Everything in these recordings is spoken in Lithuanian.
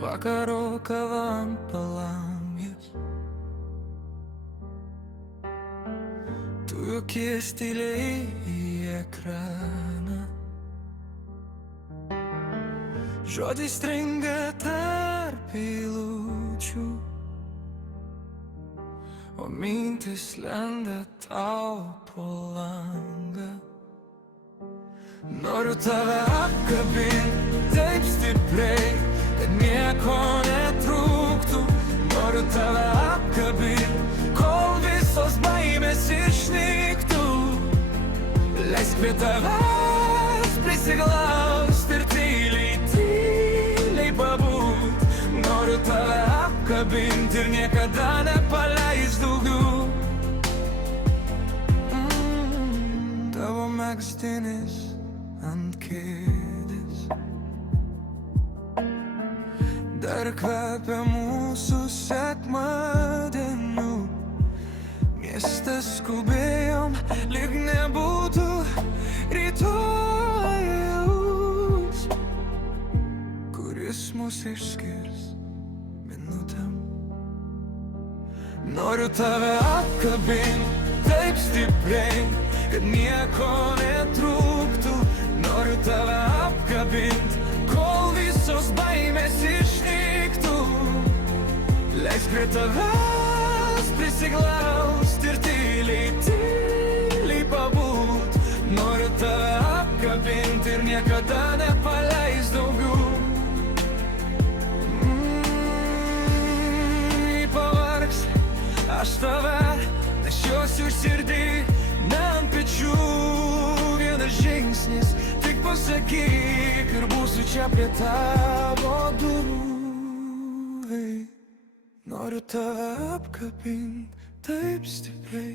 vakaro kava ant palangės. Tu juokies tyliai į ekraną, žodžiai stringa tarp eilučių, o mintis lenda tau po langą. Noriu tave apkabint taip stipriai, kad nieko netrūktų. Noriu tave apkabint, kol visos baimės išnyktų. Leisk prie tavęs prisiglaust ir tyliai, tyliai pabūt. Noriu tave apkabint ir niekada nepaleist daugiau. Tavo megztinis ant kėdės dar kvepia mūsų sekmadienių. Mieste skubėjom, lyg nebūtų rytojaus, kuris mus išskirs minutėm. Noriu tave apkabint taip stipriai, kad nieko netrūktų. Noriu tave apkabint, kol visos baimės išnyktų. Leisk prie tavęs prisiglaust ir tyliai, tyliai pabūt. Noriu tave apkabint ir niekada nepaleist daugiau. Pavargs, aš tave nešiosiu širdį, ne ant pečių. Vienas žingsnis, tik pasakyk ir būsiu čia prie tavo durų. Noriu tave apkabint taip stipriai,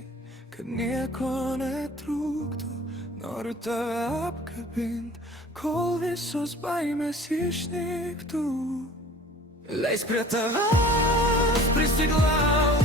kad nieko netrūktų. Noriu tave apkabint, kol visos baimės išnyktų. Leisk prie tavęs prisiglaust